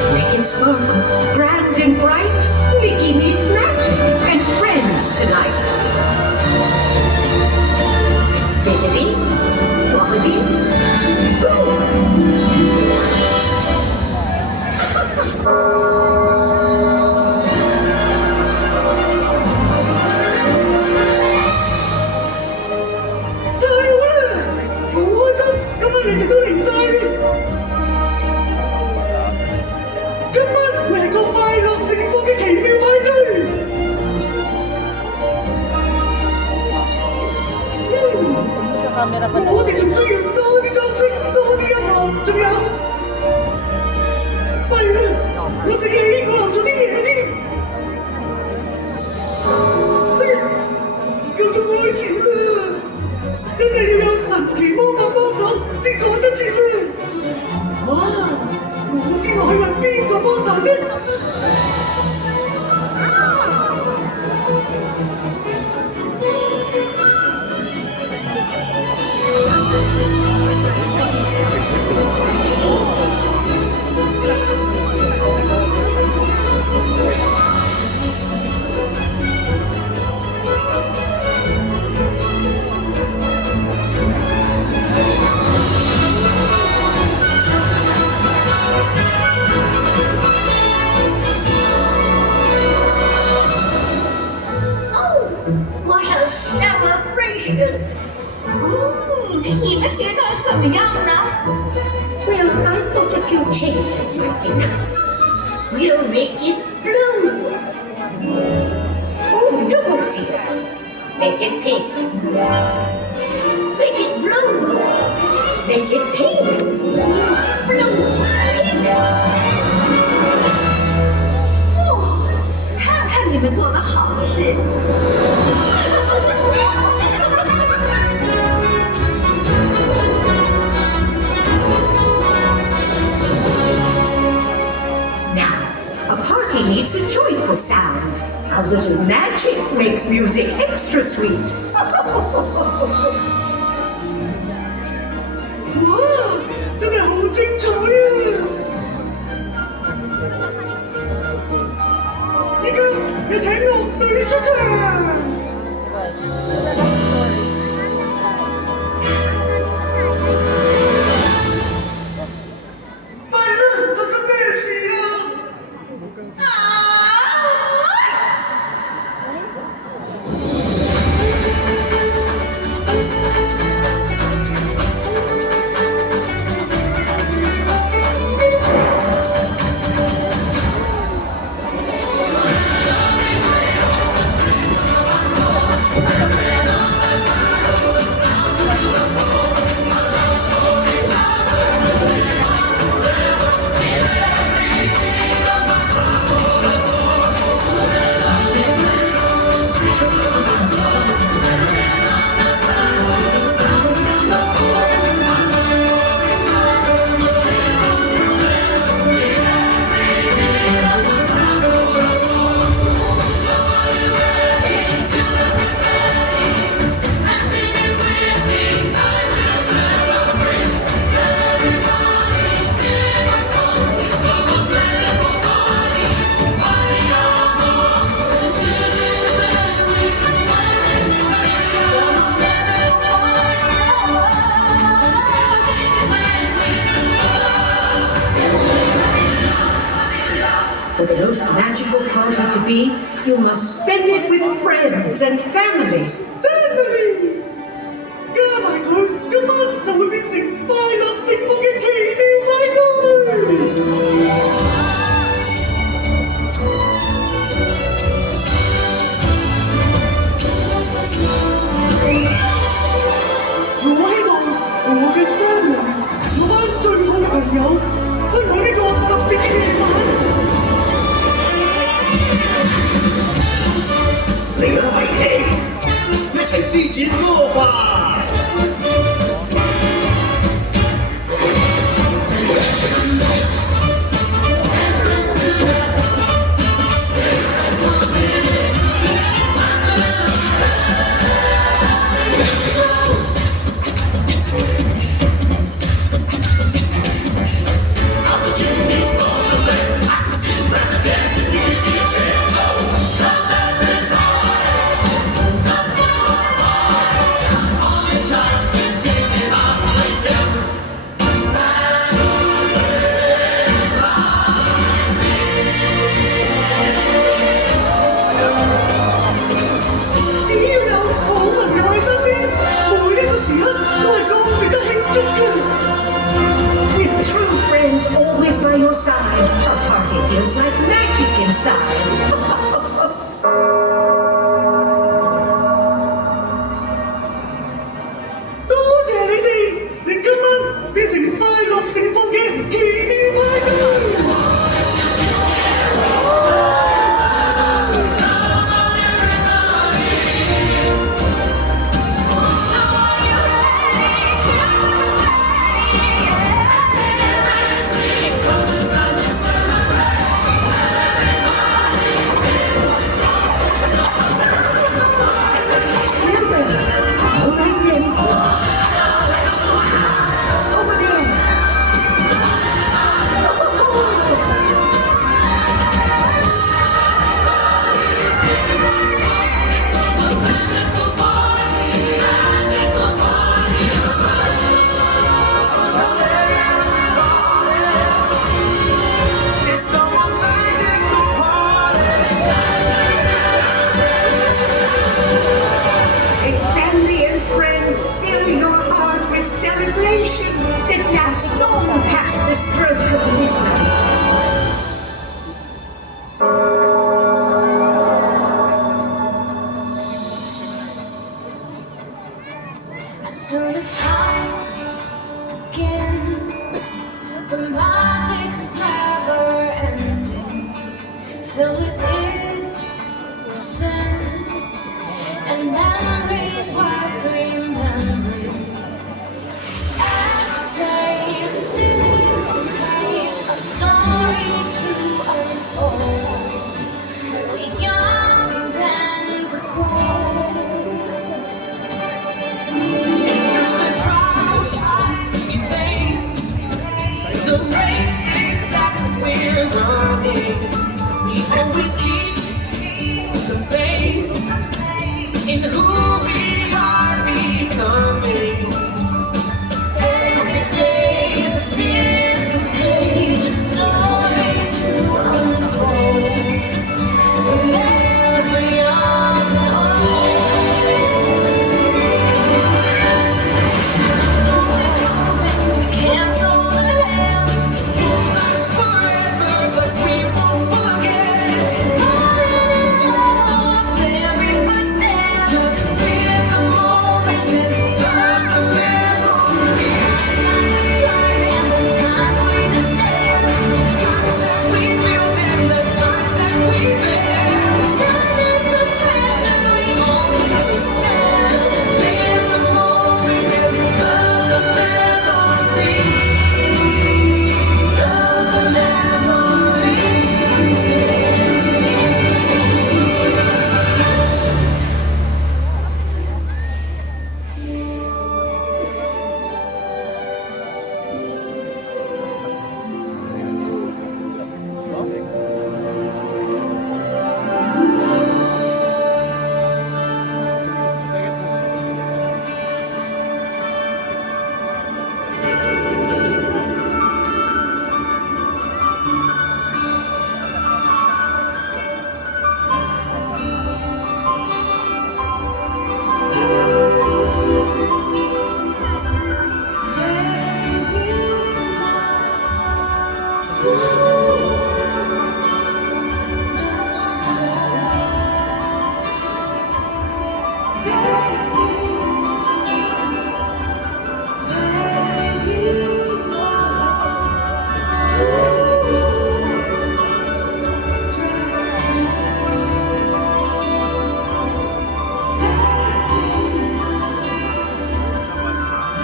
To make it sparkle, grand and bright, Mickey needs magic and friends tonight. Bibbidi, bobbidi, Camera pa 我哋仲需要多啲裝飾，多啲音樂，仲有，弊啦！我食嘢我漏咗啲嘢添。哎呀，夠鐘開始啦！真係要有神奇魔法幫手先趕得切啦！哇！我知我去問邊個幫手啫？What a celebration! 你们觉得怎么样呢 Well, I thought a few changes might be nice. We'll make it blue. Oh, no, dear. Make it pink. Make it blue. Make it pink. Blue, pink. 哦，看看你们做的好事。He needs a joyful sound. A little magic makes music extra sweet. 哇！真係好精彩啊！依家有請樂隊出場。弊啦！發生咩事啊？For the most magical party to be, you must spend it with friends and family. Family 加埋佢，今晚就會變成快樂幸福嘅奇妙派對。我希望我嘅 family 有班最好嘅朋友分享呢個特別嘅夜晚。Leave us waiting. A party feels like magic inside. 多謝你哋，令今晚變成快樂盛放嘅奇妙派對。Celebration that lasts long past the stroke of midnight. As soon as time begins, the magic's never ending, filled with innocence and memories worth remembering. We always keep the faith in who we are becoming. Every day is a different page, a story to unfold. Remember young and old. Time's always moving, we can't slow the hands. We'll last forever, but we won't forget. Falling in love, every first step. Just live the moment and love the memory. And the times we descend, the times that we build and the times that we bear. Time is the treasure we all get to spend. Live the moment and love the memory. Love the memory.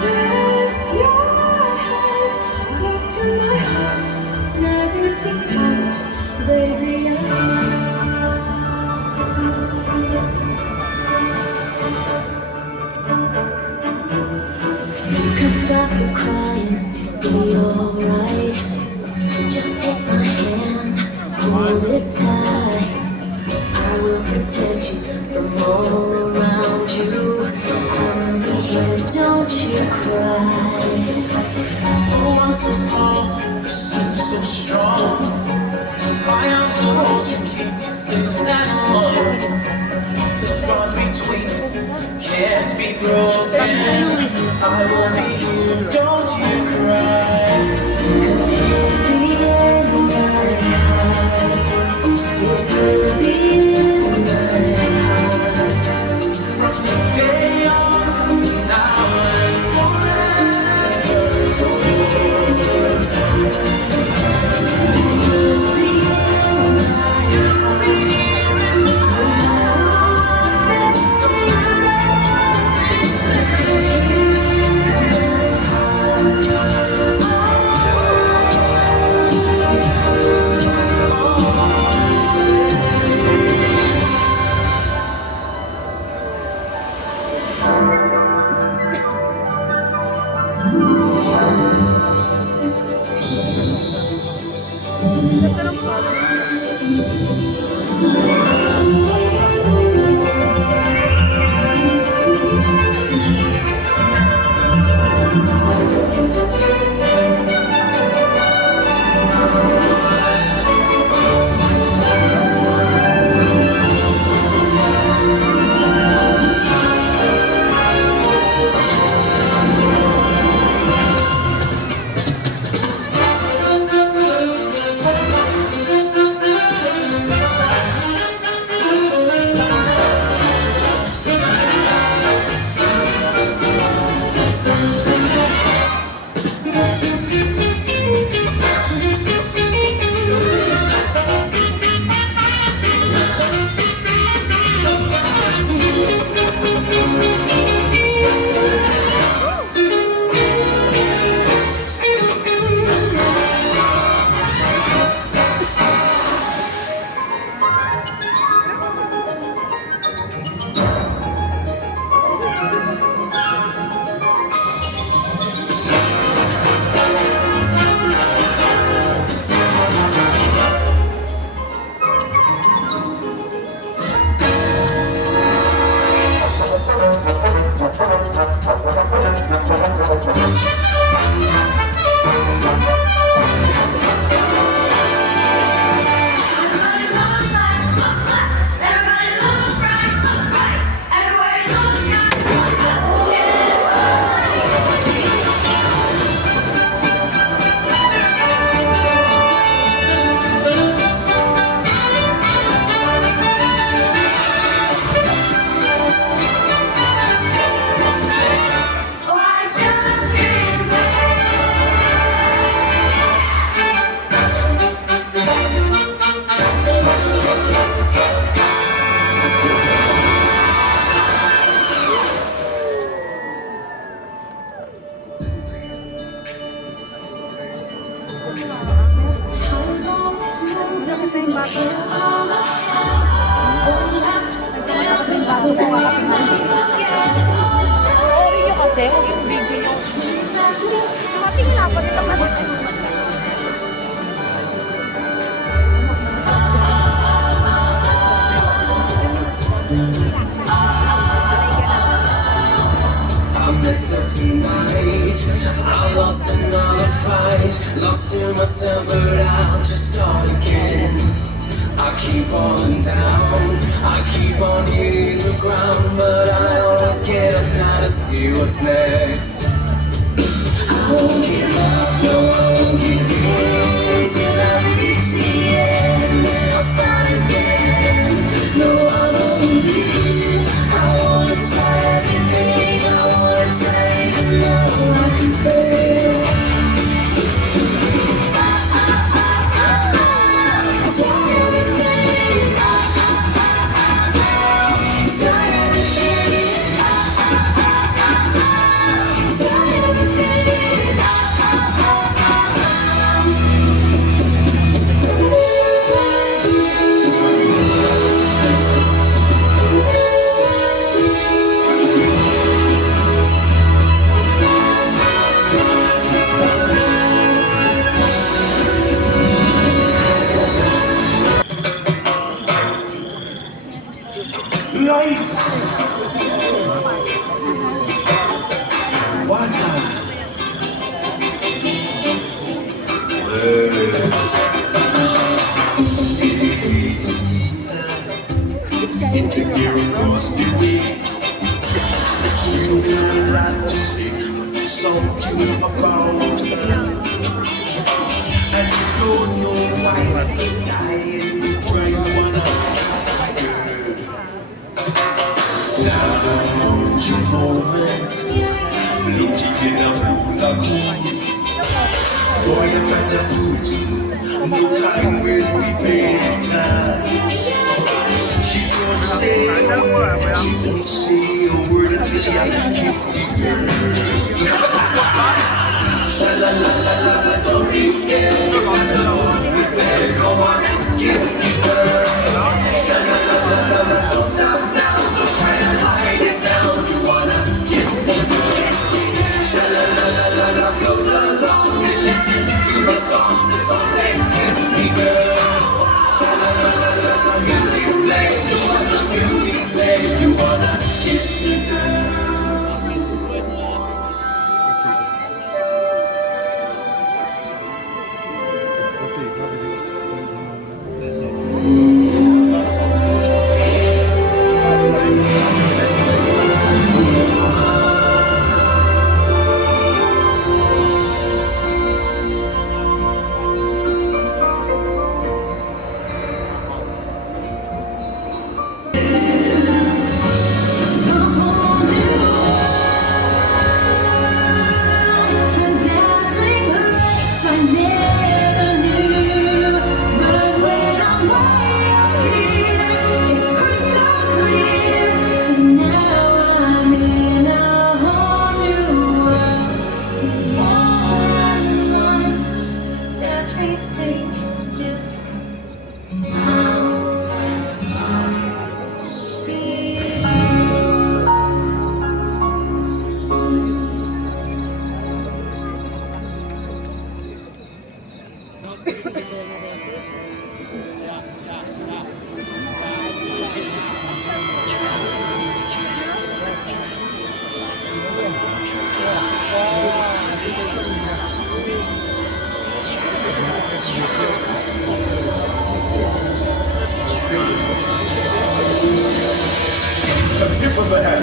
Rest your head close to my heart, never to part, baby. You can stop your crying, be alright. Just take my hand, hold it tight. I will protect you from all around you. I will be here, don't you cry. For one so small, you seem so strong. My arms will hold you, keep you safe and warm. This bond between us can't be broken. I will be here, don't you cry. Cause you'll be in Everybody look left, look left. Everybody look right, look right. Everybody look right, look left. It is oh, I just can't Time's always moving, we can't slow it down. One last farewell before we forget. Video kasi, yung video. Mating na ako dito ka I miss her tonight. I lost another fight. Lost in myself, but I'll just start again. I keep falling down. I keep on hitting the ground, but I always get up now to see what's next. I won't give up, no, I won't give in till I reach the end, and then I'll start again. No, I won't leave. I wanna try everything. I wanna try even though I can fail. Try everything. Try everything. Try everything. Lights. Water. Interfering across the way. She don't got a lot to say, but there's something about her. And you don't know why I'm dying to try one good. Now, she moment, floating in a blue lagoon. Boy, you better do it soon. No time will be better. She don't say a word. She won't say a word until I kiss the girl. Sha la la la la, don't be scared. You got the Lord prepared. Go on and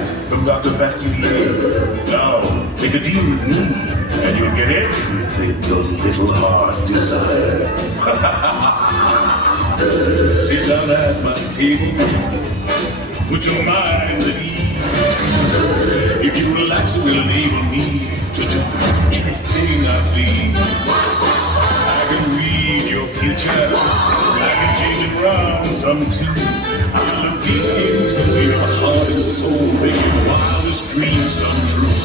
that from Dr. Facilier. Now, make a deal with me, and you'll get everything your little heart desires. Sit down at my table, put your mind at ease. If you relax, it will enable me to do anything I please. I can read your future, I can change it round some too. I look deep into your heart and soul, make your wildest dreams come true.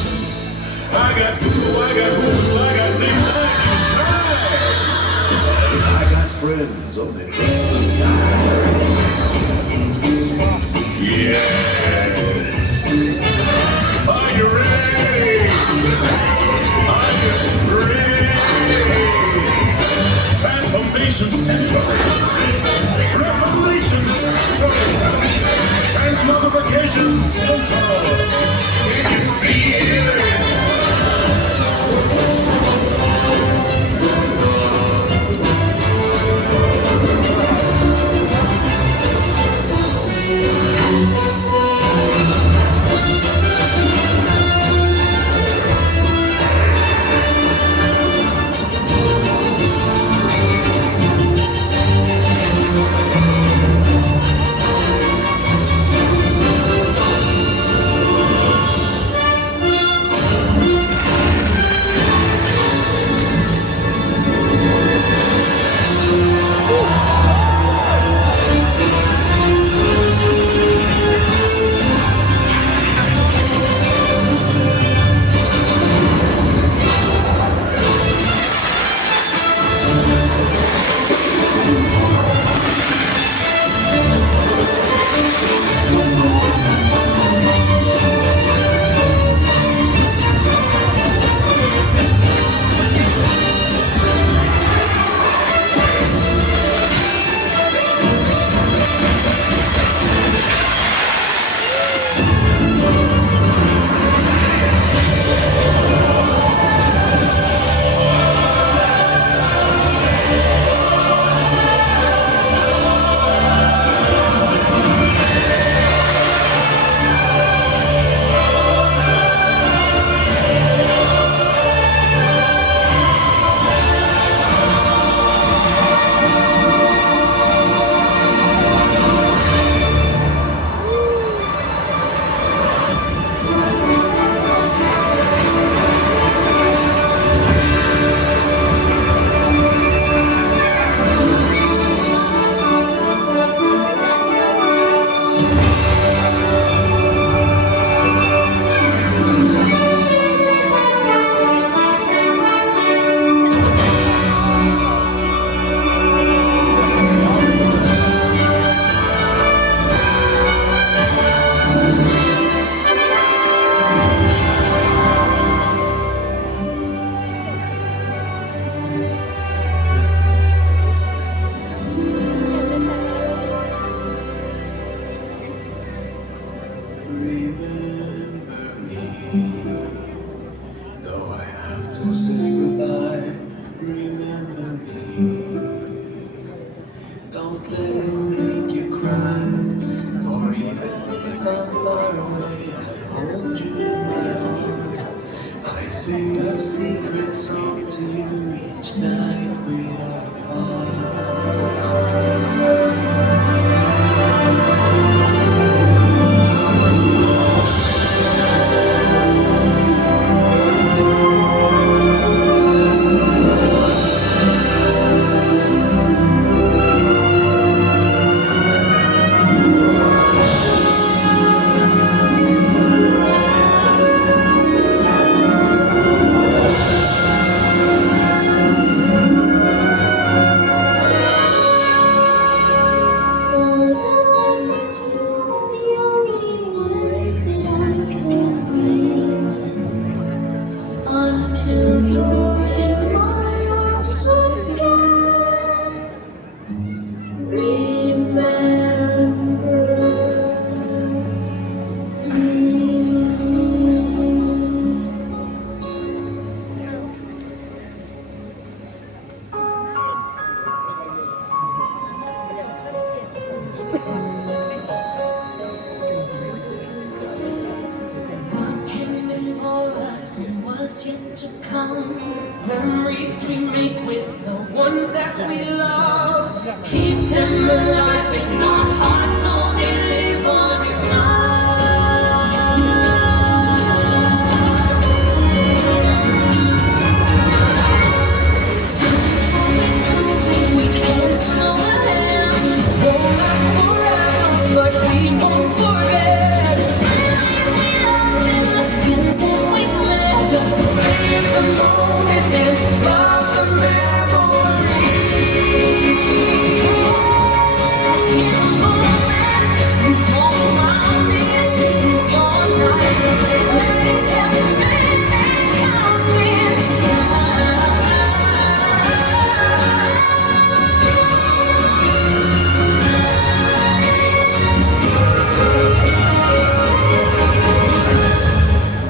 I got food, I got hope, I got things I can try. And I got friends on the other side. Yes. Are you ready? Are you ready? Transformation Central. Reformation Central. Transmogrification Central. Can you feel it? Memories we make with the ones that we love. Keep them alive in our hearts so they live on in mind. Time's always moving, we can't slow the hands. Won't last forever, but we won't forget. The feelings we love and the skins that we met. Just live the moment and love the memory. In a moment, you come around me, it seems you're right. Make every minute count in time.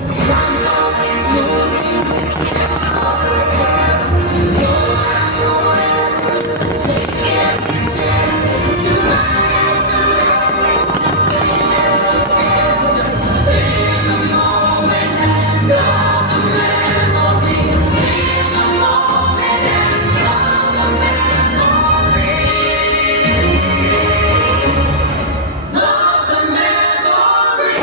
Time's always moving, we can't slow the hands. Won't last forever, so take every chance. Tonight, to love, entertain, and to dance. Just live the moment and love the memory. Live the moment and love the memory. Love the memory.